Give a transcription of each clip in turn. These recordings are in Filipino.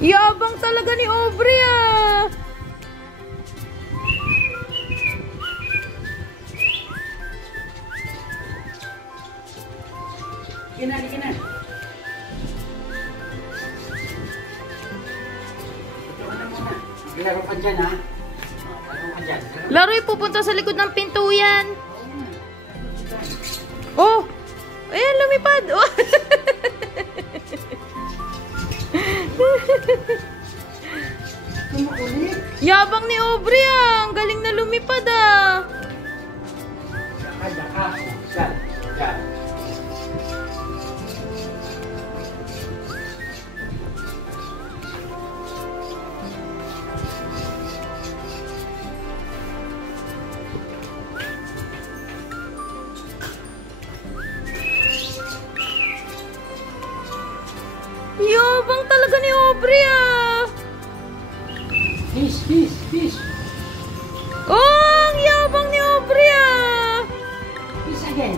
Yabang talaga ni Aubrey ah. Gina. Laro ka dyan, ha? Laro ka dyan. Laro'y pupunta sa likod ng pinto yan. Oh! Ayan, lumipad. Oh. Yabang ni Aubrey ah. Ang galing na lumipad ah. Dyan. Yabang talaga ni Aubrey ah. Fish. Oh, ang yabang ni Aubrey ah. Fish again.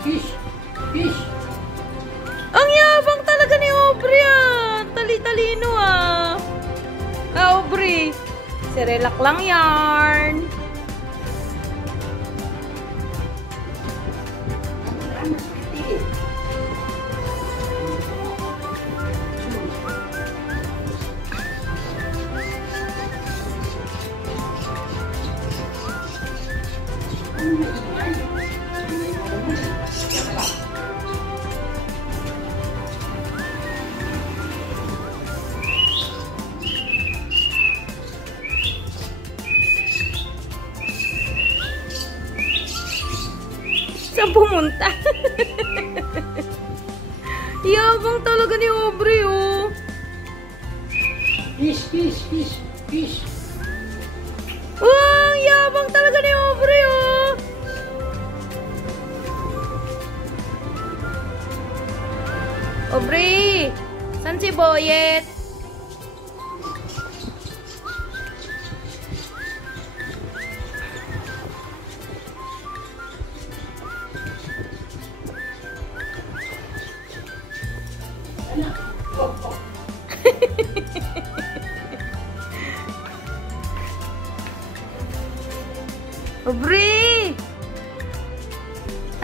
Fish. Ang yabang talaga ni Aubrey ah. Tali-talino ah. Aubrey, sirelak lang yarn. Saan pumunta? Yabang talaga ni Aubrey oh. Fish. Oh, yabang talaga ni Aubrey oh. Aubrey, saan si Boyet? Aubrey!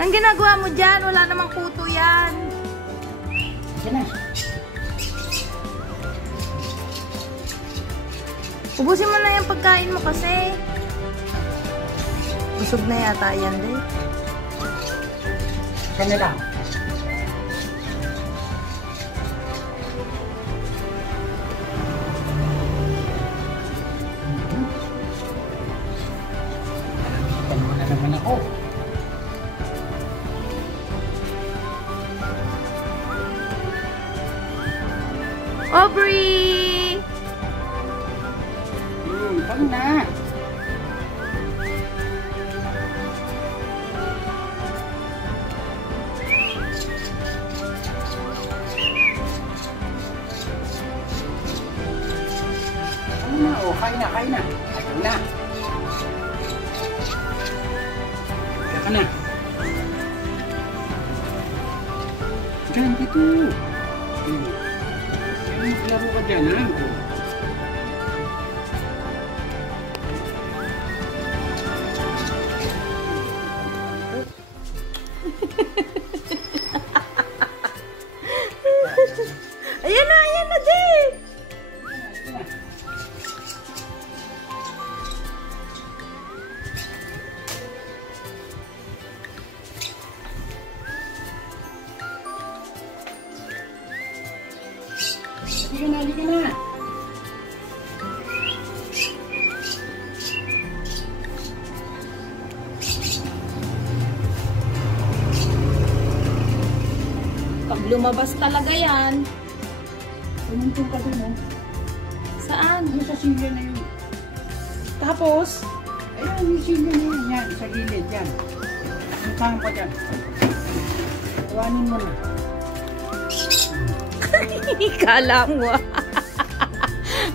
Ang ginagawa mo dyan? Wala namang kuto yan. Diyan na. Ubusin mo na yung pagkain mo kasi. Busog na yata yan din. Diyan na lang. Naman ako. Aubrey! Pag na. Kain na. Ayaw na. Saka na. Diyan, dito. Maglaro ka dyan, ha? Ayan na din! Halika na. Pag lumabas talaga yan. Tumuntong ka dun, oh. Saan? Doon sa silya na yun. Tapos? Ayun, yung silya na yun. Yan, sa gilid, yan. Puntahan pa dyan. Tawanin mo na. Kala mo ah.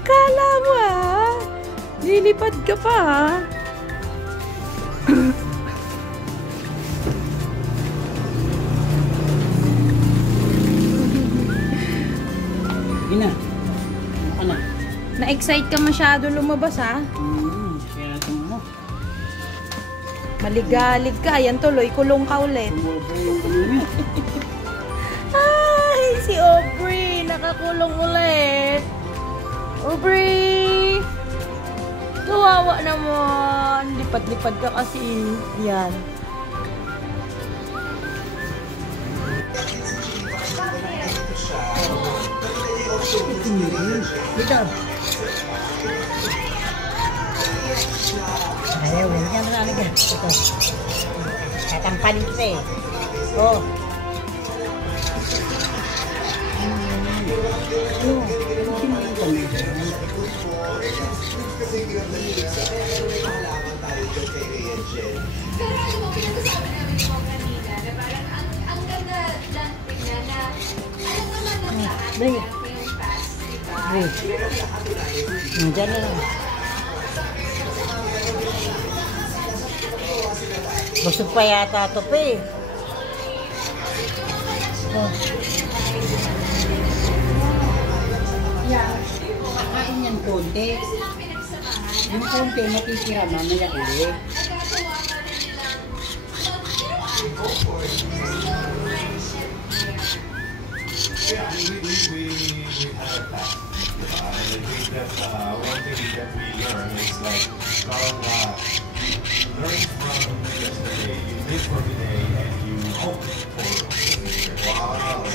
Kala mo ah. Lilipad ka pa ah. Sige na. Na-excite ka masyado lumabas, ha? Kaya ito mo. Maligalig ka. Yan tuloy, kulong ka ulit. Sumobra yung kanina. Ay, si Aubrey. Nakakulong ulit. Aubrey! Kawawa naman. Lipad-lipad ka kasi. Yan. Dito. Ayaw, yan na lang. Ito. Tatampanin kita eh. Oh. Pero ano mo, pinag-usapan namin mo kanina na parang ang ganda lang tingnan na alam naman ng lahat na yung past, diba? Diyan na lang. Busog pa yata ito pa eh. Oh. Kakain yan konti. Yung konti matitira mamaya ulit. Yeah, I mean, we had a task. And I think that one thing that we learn is like, learn from yesterday, you live for today, and you hope for the future. Wow.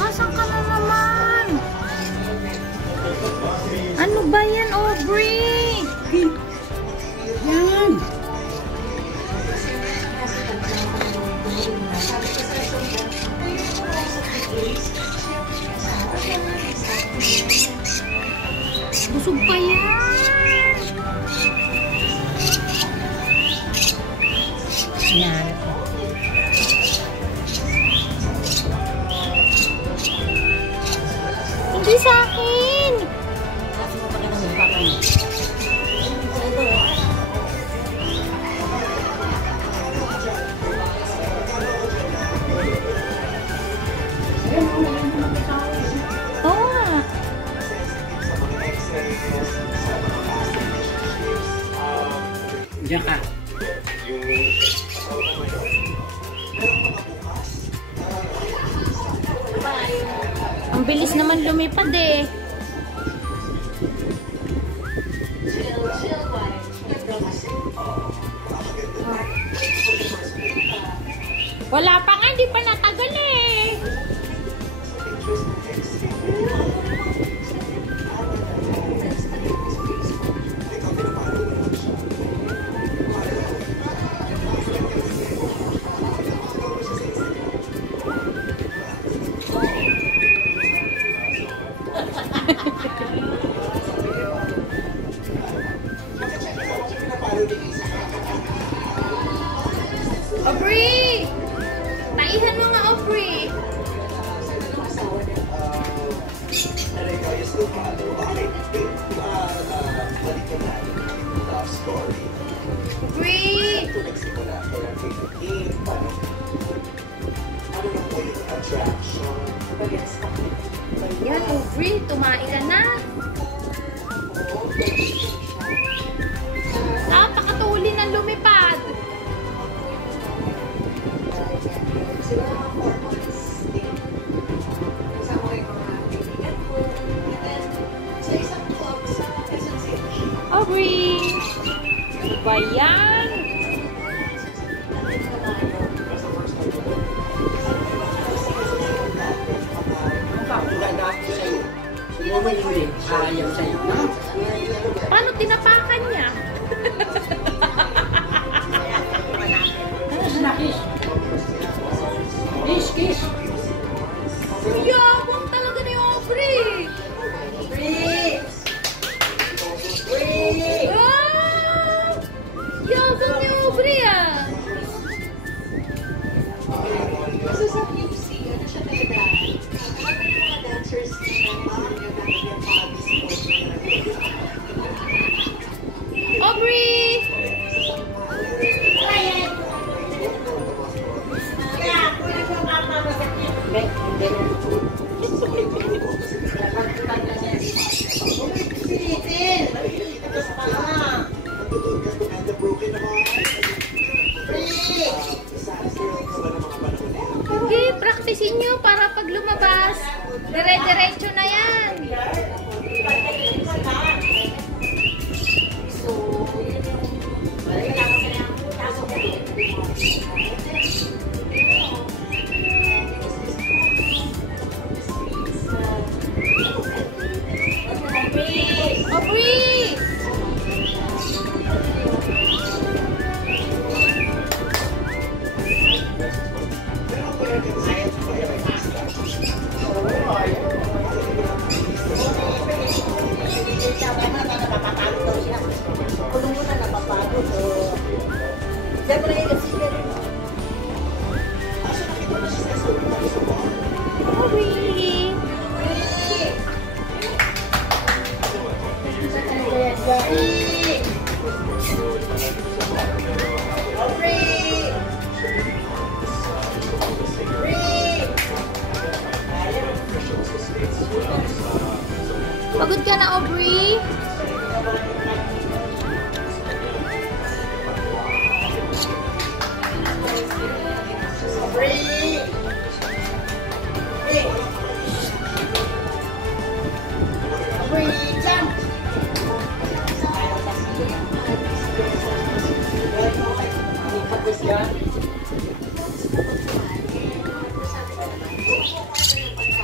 Asan ka na naman? Ano ba yan, Aubrey? Yan! Busog pa yan. Yan. Hindi sa akin. Oo nga. Diyan ka. Ang bilis naman lumipad eh. Wala pa nga, hindi pa natagal eh. Aubrey! Taihan mo nga, Aubrey! Aubrey! Ayan, Aubrey, tumain ka na. Napakatuli ng lumipad. Aubrey! Ano ba yan? Ayaw sa'yo, no? Paano tinapakan niya? Kiss! Yabang talaga ni Aubrey! Ah! Yabang ni Aubrey ah! Kasi sa QC, ano siya talaga pag lumabas. Dire-diretso na yan. Aubrey! Aubrey! Pagod ka na, Aubrey?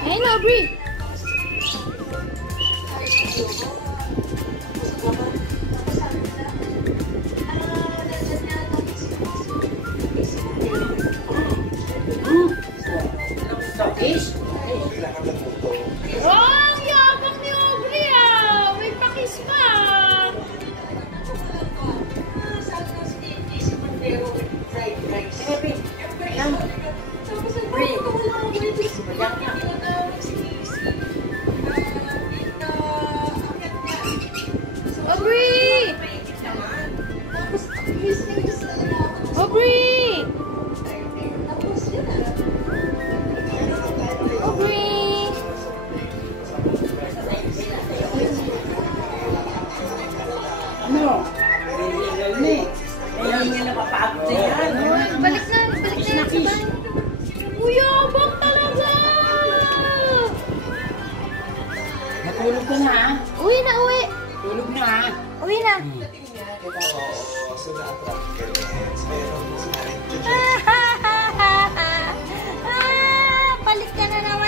Hey, Aubrey! Oh, ang yabang ni Aubrey ah! May pakis pa! Aubrey! Aubrey! Aubrey! Ano? Hindi na mapapagod na yan. Balik na sa bahay. Uyabang talaga! Matulog ka na ha? Uwi na, uwi! Tulog na ha? Uwi na! Balik ka na naman